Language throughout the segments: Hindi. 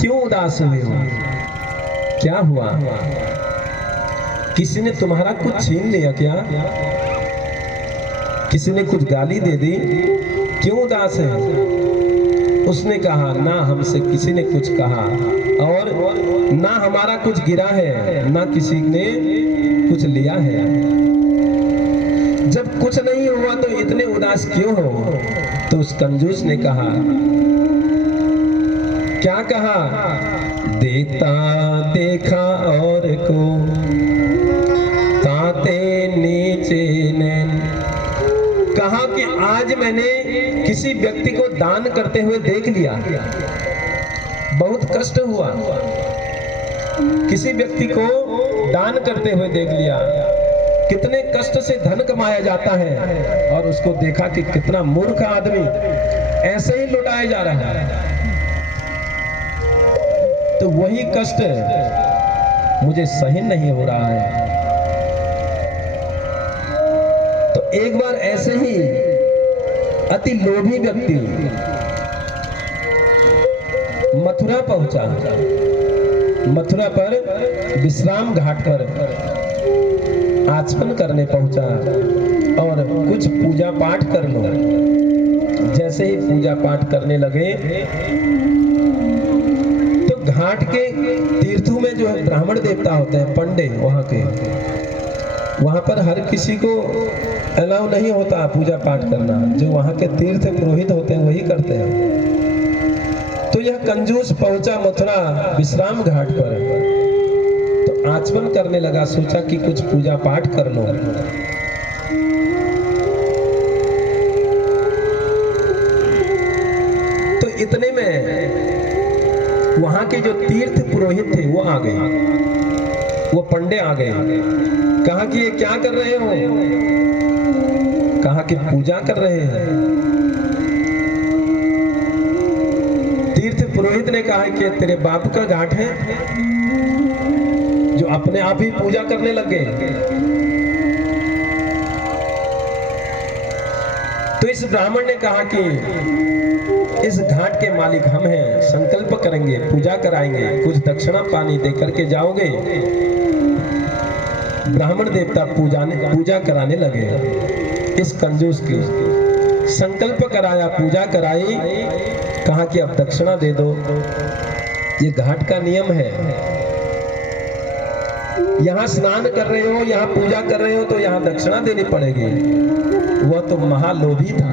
क्यों उदास हुए हो? क्या हुआ? किसी ने तुम्हारा कुछ छीन लिया क्या? किसी ने कुछ गाली दे दी? क्यों उदास है? उसने कहा, ना हमसे किसी ने कुछ कहा और ना हमारा कुछ गिरा है, ना किसी ने कुछ लिया है। जब कुछ नहीं हुआ तो इतने उदास क्यों हो? तो उस कंजूस ने कहा, क्या कहा? देता देखा और को ताते नीचे नैन। कहा कि आज मैंने किसी व्यक्ति को दान करते हुए देख लिया, बहुत कष्ट हुआ। किसी व्यक्ति को दान करते हुए देख लिया, कितने कष्ट से धन कमाया जाता है, और उसको देखा कि कितना मूर्ख आदमी ऐसे ही लुटाया जा रहा है। तो वही कष्ट मुझे सहन नहीं हो रहा है। तो एक बार ऐसे ही अति लोभी व्यक्ति मथुरा पहुंचा। मथुरा पर विश्राम घाट पर आचमन करने पहुंचा और कुछ पूजा पाठ कर लो। जैसे ही पूजा पाठ करने लगे तो घाट के तीर्थों में जो है ब्राह्मण देवता होते हैं, पंडे वहां के, वहां पर हर किसी को अलाउ नहीं होता पूजा पाठ करना। जो वहां के तीर्थ पुरोहित होते हैं वही करते हैं। तो यह कंजूस पहुंचा मथुरा विश्राम घाट पर, तो आचमन करने लगा। सोचा कि कुछ पूजा पाठ कर लो। तो इतने में वहां के जो तीर्थ पुरोहित थे वो आ गए, वो पंडे आ गए। कहा कि ये क्या कर रहे हो? कहा कि पूजा कर रहे हैं। तीर्थ पुरोहित ने कहा कि तेरे बाप का घाट है जो अपने आप ही पूजा करने लगे। तो इस ब्राह्मण ने कहा कि इस घाट के मालिक हम हैं, संकल्प करेंगे, पूजा कराएंगे, कुछ दक्षिणा पानी दे करके जाओगे। ब्राह्मण देवता पूजा कराने लगे। इस कंजूस की संकल्प कराया, पूजा कराई। कहा कि अब दक्षिणा दे दो, ये घाट का नियम है। यहाँ स्नान कर रहे हो, यहाँ पूजा कर रहे हो, तो यहाँ दक्षिणा देनी पड़ेगी। वह तो महालोभी था,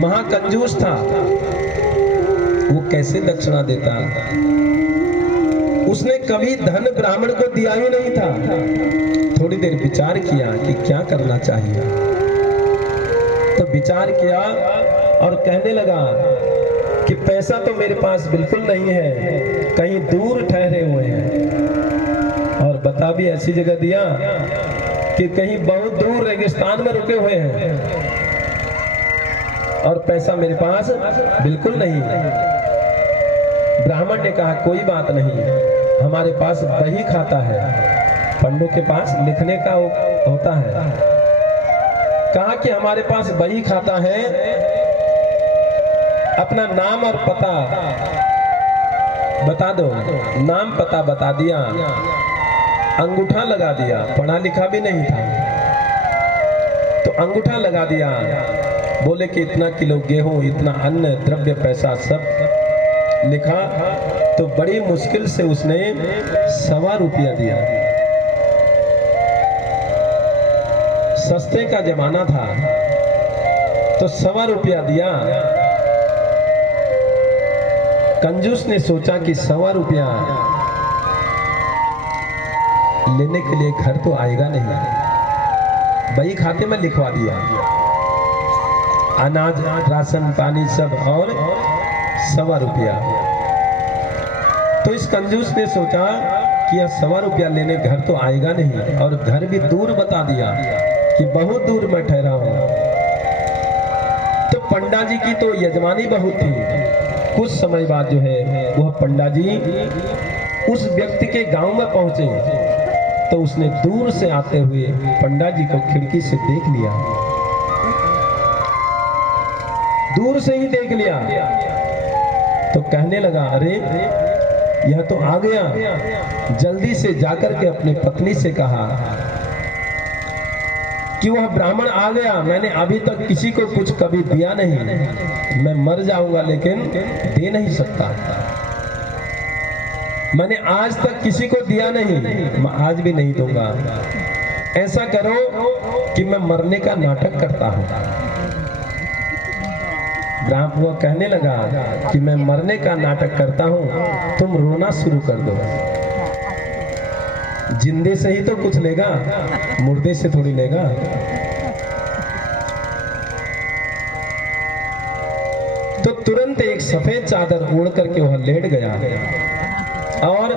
महाकंजूस था, वो कैसे दक्षिणा देता? उसने कभी धन ब्राह्मण को दिया ही नहीं था। थोड़ी देर विचार किया कि क्या करना चाहिए। तो विचार किया और कहने लगा कि पैसा तो मेरे पास बिल्कुल नहीं है, कहीं दूर ठहरे हुए हैं। और बता भी ऐसी जगह दिया कि कहीं बहुत दूर रेगिस्तान में रुके हुए हैं, और पैसा मेरे पास बिल्कुल नहीं है। ब्राह्मण ने कहा, कोई बात नहीं, हमारे पास बही खाता है, पंडों के पास लिखने का होता है। कहा कि हमारे पास बही खाता है, अपना नाम और पता बता दो। नाम पता बता दिया, अंगूठा लगा दिया, पढ़ा लिखा भी नहीं था तो अंगूठा लगा दिया। बोले कि इतना किलो गेहूं, इतना अन्न द्रव्य पैसा सब लिखा। तो बड़ी मुश्किल से उसने 1.25 रुपया दिया। सस्ते का जमाना था तो 1.25 रुपया दिया। कंजूस ने सोचा कि 1.25 रुपया लेने के लिए घर तो आएगा नहीं, बही खाते में लिखवा दिया, अनाज राशन पानी सब और 1.25 रुपया। तो इस कंजूस ने सोचा कि यह 1.25 रुपया लेने घर तो आएगा नहीं, और घर भी दूर बता दिया कि बहुत दूर मैं ठहरा हूं। तो पंडा जी की तो यजमानी बहुत थी। कुछ समय बाद जो है वह पंडा जी उस व्यक्ति के गांव में पहुंचे, तो उसने दूर से आते हुए पंडा जी को खिड़की से देख लिया, दूर से ही देख लिया। तो कहने लगा, अरे यह तो आ गया। जल्दी से जाकर के अपनी पत्नी से कहा कि वह ब्राह्मण आ गया, मैंने अभी तक किसी को कुछ कभी दिया नहीं, मैं मर जाऊंगा लेकिन दे नहीं सकता। मैंने आज तक किसी को दिया नहीं, मैं आज भी नहीं दूंगा। ऐसा करो कि मैं मरने का नाटक करता हूं। ब्राह्मण वह कहने लगा कि मैं मरने का नाटक करता हूं, तुम रोना शुरू कर दो। जिंदे से ही तो कुछ लेगा, मुर्दे से थोड़ी लेगा। तो तुरंत एक सफेद चादर ओढ़ करके वह लेट गया और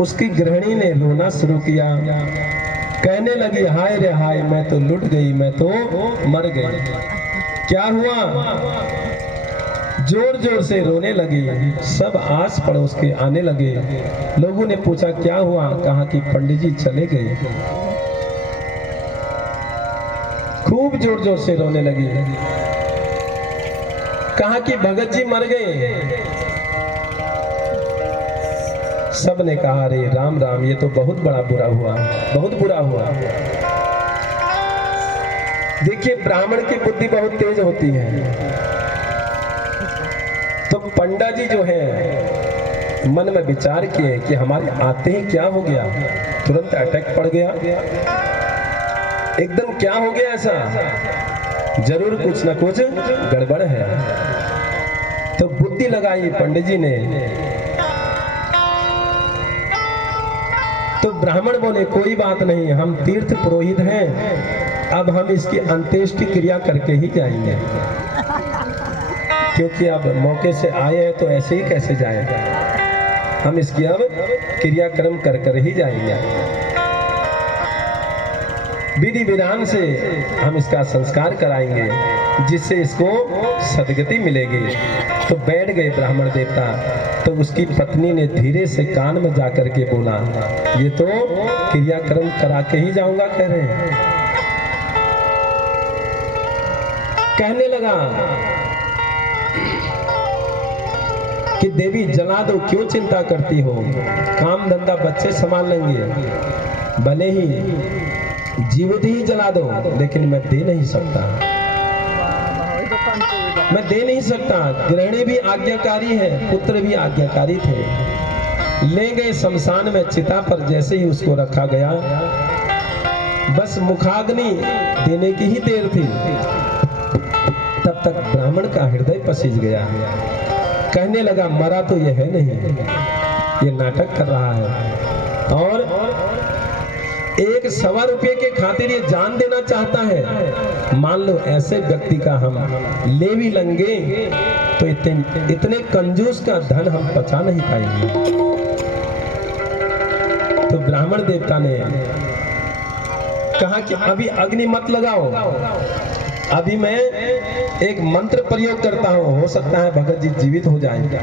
उसकी गृहिणी ने रोना शुरू किया। कहने लगी, हाय रे हाय, मैं तो लुट गई, मैं तो मर गई। क्या हुआ? जोर जोर से रोने लगी। सब आस पड़ोस के आने लगे। लोगों ने पूछा क्या हुआ? कहा कि पंडित जी चले गए। खूब जोर जोर से रोने लगी। कहा कि भगत जी मर गए। सब ने कहा, अरे राम राम, ये तो बहुत बड़ा बुरा हुआ, बहुत बुरा हुआ। देखिए, ब्राह्मण की बुद्धि बहुत तेज होती है। तो पंडा जी जो है मन में विचार किए कि हमारे आते ही क्या हो गया, तुरंत अटैक पड़ गया। एकदम क्या हो गया ऐसा? जरूर कुछ ना कुछ गड़बड़ है। तो बुद्धि लगाई पंडित जी ने। तो ब्राह्मण बोले, कोई बात नहीं, हम तीर्थ पुरोहित हैं, अब हम इसकी अंत्येष्टि क्रिया करके ही जाएंगे, क्योंकि अब मौके से आए हैं तो ऐसे ही कैसे जाएगा। हम इसकी अब क्रियाक्रम कर कर ही जाएंगे। विधि विधान से हम इसका संस्कार कराएंगे, जिससे इसको सदगति मिलेगी। तो बैठ गए ब्राह्मण देवता। तो उसकी पत्नी ने धीरे से कान में जाकर के बोला, ये तो क्रियाक्रम करा के ही जाऊंगा कह रहे हैं। कहने लगा कि देवी जला दो, क्यों चिंता करती हो, काम धंधा बच्चे संभाल लेंगे, भले ही जीवित ही जला दो, लेकिन मैं दे नहीं सकता, मैं दे नहीं सकता। गृहिणी भी आज्ञाकारी है, पुत्र भी आज्ञाकारी थे। ले गए शमशान में, चिता पर जैसे ही उसको रखा गया, बस मुखाग्नि देने की ही देर थी, तब तक ब्राह्मण का हृदय पसीज गया। कहने लगा, मरा तो यह है नहीं, ये नाटक कर रहा है और 1 रुपये के खातिर ये जान देना चाहता है। मान लो ऐसे व्यक्ति का हम ले भी लेंगे तो इतने कंजूस का धन हम बचा नहीं पाएंगे। तो ब्राह्मण देवता ने कहा कि अभी अग्नि मत लगाओ, अभी मैं एक मंत्र प्रयोग करता हूं, हो सकता है भगत जी जीवित हो जाएंगे।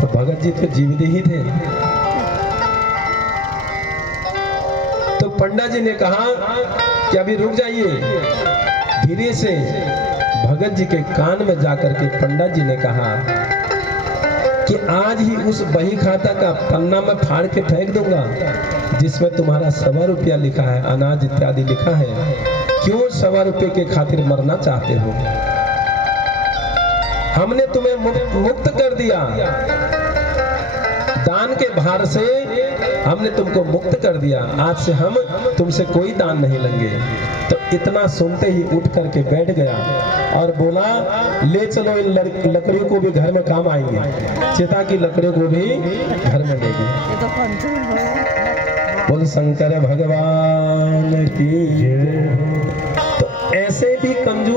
तो भगत जी तो जीवित ही थे। तो पंडा जी ने कहा कि अभी रुक जाइए। धीरे से भगत जी के कान में जाकर के पंडा जी ने कहा कि आज ही उस बही खाता का पन्ना में फाड़ के फेंक दूंगा, जिसमें तुम्हारा 1 रुपया लिखा है, अनाज इत्यादि लिखा है। क्यों 1 रुपये के खातिर मरना चाहते हो? हमने तुम्हें मुक्त कर दिया, दान के भार से हमने तुमको मुक्त कर दिया। आज से हम तुमसे कोई दान नहीं लेंगे। तो इतना सुनते ही उठ करके बैठ गया और बोला, ले चलो इन लकड़ियों को भी घर में काम आएंगे, चिता की लकड़ियों को भी घर में लेगी। बोल शंकर भगवान की। तो ऐसे भी कंजूस